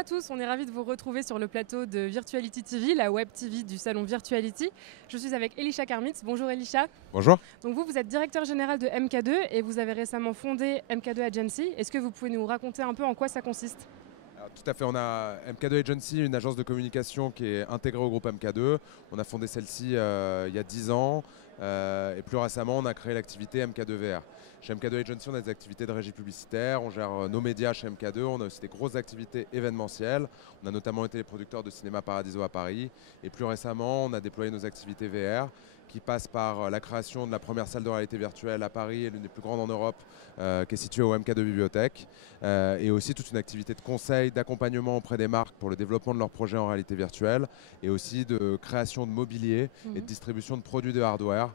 à tous, on est ravis de vous retrouver sur le plateau de Virtuality TV, la web TV du salon Virtuality. Je suis avec Elisha Karmitz. Bonjour Elisha. Bonjour. Donc vous êtes directeur général de MK2 et vous avez récemment fondé MK2 Agency. Est-ce que vous pouvez nous raconter un peu en quoi ça consiste ? Alors, tout à fait, on a MK2 Agency, une agence de communication qui est intégrée au groupe MK2. On a fondé celle-ci il y a 10 ans et plus récemment on a créé l'activité MK2 VR. Chez MK2 Agency, on a des activités de régie publicitaire, on gère nos médias chez MK2, on a aussi des grosses activités événementielles. On a notamment été les producteurs de Cinéma Paradiso à Paris et plus récemment on a déployé nos activités VR qui passent par la création de la première salle de réalité virtuelle à Paris, l'une des plus grandes en Europe, qui est située au MK2 Bibliothèque, et aussi toute une activité de conseil, d'accompagnement auprès des marques pour le développement de leurs projets en réalité virtuelle, et aussi de création de mobilier et de distribution de produits de hardware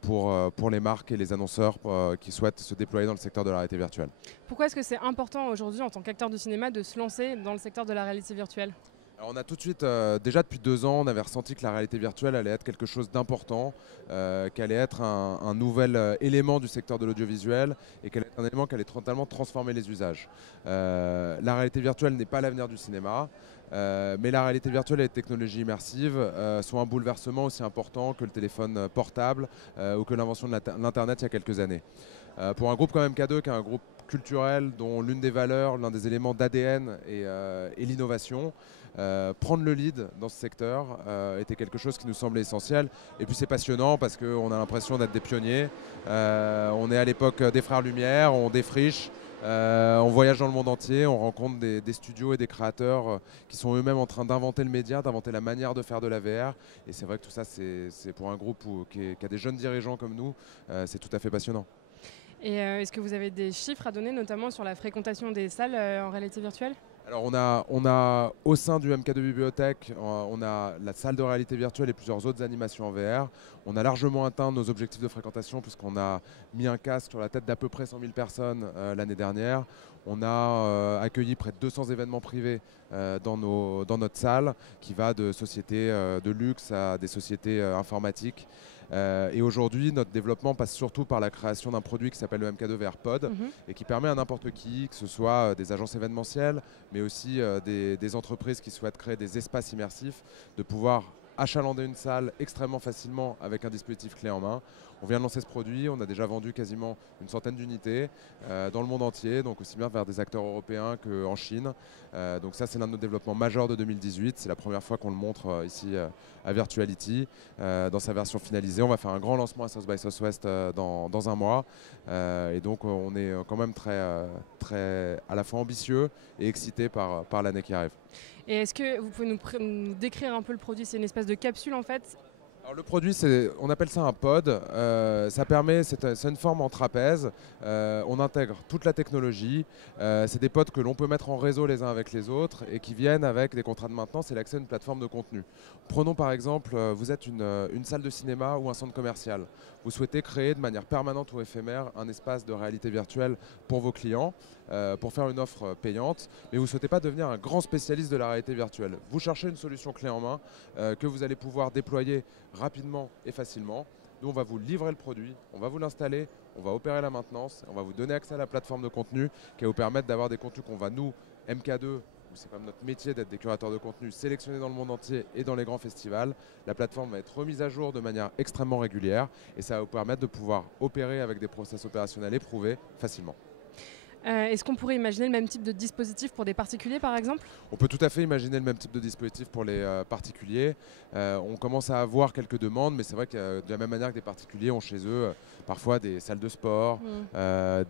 pour les marques et les annonceurs qui souhaitent se déployer dans le secteur de la réalité virtuelle. Pourquoi est-ce que c'est important aujourd'hui en tant qu'acteur du cinéma de se lancer dans le secteur de la réalité virtuelle ? Alors on a tout de suite, déjà depuis 2 ans, on avait ressenti que la réalité virtuelle allait être quelque chose d'important, qu'elle allait être un nouvel élément du secteur de l'audiovisuel et qu'elle allait être un élément qui allait totalement transformer les usages. La réalité virtuelle n'est pas l'avenir du cinéma, mais la réalité virtuelle et les technologies immersives sont un bouleversement aussi important que le téléphone portable ou que l'invention de l'Internet il y a quelques années. Pour un groupe comme MK2, qui est un groupe culturel dont l'une des valeurs, l'un des éléments d'ADN est l'innovation, prendre le lead dans ce secteur était quelque chose qui nous semblait essentiel. Et puis c'est passionnant parce qu'on a l'impression d'être des pionniers. On est à l'époque des Frères Lumière, on défriche, on voyage dans le monde entier, on rencontre des studios et des créateurs qui sont eux-mêmes en train d'inventer le média, d'inventer la manière de faire de la VR. Et c'est vrai que tout ça, c'est pour un groupe qui a des jeunes dirigeants comme nous, c'est tout à fait passionnant. Et est-ce que vous avez des chiffres à donner, notamment sur la fréquentation des salles en réalité virtuelle ? Alors on a au sein du MK2 Bibliothèque, on a la salle de réalité virtuelle et plusieurs autres animations en VR. On a largement atteint nos objectifs de fréquentation puisqu'on a mis un casque sur la tête d'à peu près 100 000 personnes l'année dernière. On a accueilli près de 200 événements privés dans notre salle qui va de sociétés de luxe à des sociétés informatiques. Et aujourd'hui, notre développement passe surtout par la création d'un produit qui s'appelle le MK2 VR Pod et qui permet à n'importe qui, que ce soit des agences événementielles, mais aussi des entreprises qui souhaitent créer des espaces immersifs, de pouvoir achalander une salle extrêmement facilement avec un dispositif clé en main. On vient de lancer ce produit, on a déjà vendu quasiment une centaine d'unités dans le monde entier, donc aussi bien vers des acteurs européens qu'en Chine. Donc ça, c'est l'un de nos développements majeurs de 2018. C'est la première fois qu'on le montre ici à Virtuality dans sa version finalisée. On va faire un grand lancement à South by Southwest dans un mois. Et donc on est quand même très à la fois ambitieux et excité par l'année qui arrive. Et est-ce que vous pouvez nous décrire un peu le produit ? C'est une espèce de capsule en fait ? Alors le produit, on appelle ça un pod. Ça permet, c'est une forme en trapèze. On intègre toute la technologie. C'est des pods que l'on peut mettre en réseau les uns avec les autres et qui viennent avec des contrats de maintenance et l'accès à une plateforme de contenu. Prenons par exemple, vous êtes une salle de cinéma ou un centre commercial. Vous souhaitez créer de manière permanente ou éphémère un espace de réalité virtuelle pour vos clients, pour faire une offre payante, mais vous ne souhaitez pas devenir un grand spécialiste de la réalité virtuelle. Vous cherchez une solution clé en main que vous allez pouvoir déployer rapidement et facilement. Nous, on va vous livrer le produit, on va vous l'installer, on va opérer la maintenance, on va vous donner accès à la plateforme de contenu qui va vous permettre d'avoir des contenus qu'on va nous, MK2, c'est quand même notre métier d'être des curateurs de contenu sélectionnés dans le monde entier et dans les grands festivals. La plateforme va être remise à jour de manière extrêmement régulière et ça va vous permettre de pouvoir opérer avec des process opérationnels éprouvés facilement. Est-ce qu'on pourrait imaginer le même type de dispositif pour des particuliers par exemple ? On peut tout à fait imaginer le même type de dispositif pour les particuliers. On commence à avoir quelques demandes, mais c'est vrai que de la même manière que des particuliers ont chez eux parfois des salles de sport,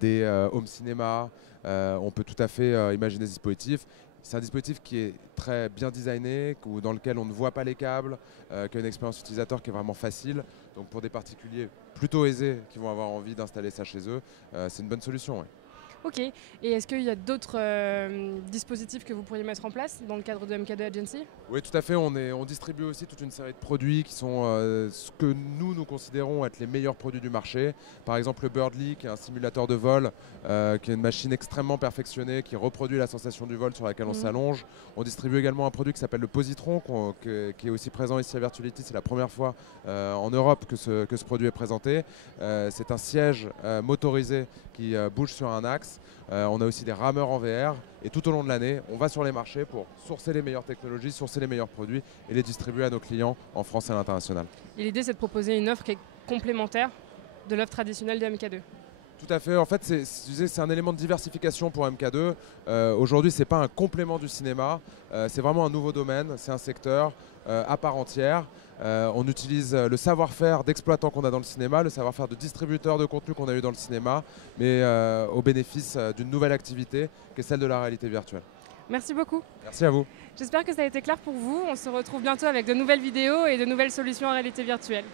des home cinéma. On peut tout à fait imaginer ce dispositif. C'est un dispositif qui est très bien designé, dans lequel on ne voit pas les câbles, qui a une expérience utilisateur qui est vraiment facile. Donc pour des particuliers plutôt aisés qui vont avoir envie d'installer ça chez eux, c'est une bonne solution. Ouais. Ok, et est-ce qu'il y a d'autres dispositifs que vous pourriez mettre en place dans le cadre de MK2 Agency ? Oui, tout à fait. On distribue aussi toute une série de produits qui sont ce que nous considérons être les meilleurs produits du marché. Par exemple, le Birdly, qui est un simulateur de vol, qui est une machine extrêmement perfectionnée, qui reproduit la sensation du vol sur laquelle on s'allonge. On distribue également un produit qui s'appelle le Positron, qui est aussi présent ici à Virtuality. C'est la première fois en Europe que ce produit est présenté. C'est un siège motorisé qui qui bougent sur un axe. On a aussi des rameurs en VR. Et tout au long de l'année, on va sur les marchés pour sourcer les meilleures technologies, sourcer les meilleurs produits et les distribuer à nos clients en France et à l'international. Et l'idée, c'est de proposer une offre qui est complémentaire de l'offre traditionnelle de MK2. Tout à fait. En fait, c'est un élément de diversification pour MK2. Aujourd'hui, ce n'est pas un complément du cinéma. C'est vraiment un nouveau domaine. C'est un secteur à part entière. On utilise le savoir-faire d'exploitants qu'on a dans le cinéma, le savoir-faire de distributeurs de contenu qu'on a eu dans le cinéma, mais au bénéfice d'une nouvelle activité qui est celle de la réalité virtuelle. Merci beaucoup. Merci à vous. J'espère que ça a été clair pour vous. On se retrouve bientôt avec de nouvelles vidéos et de nouvelles solutions en réalité virtuelle.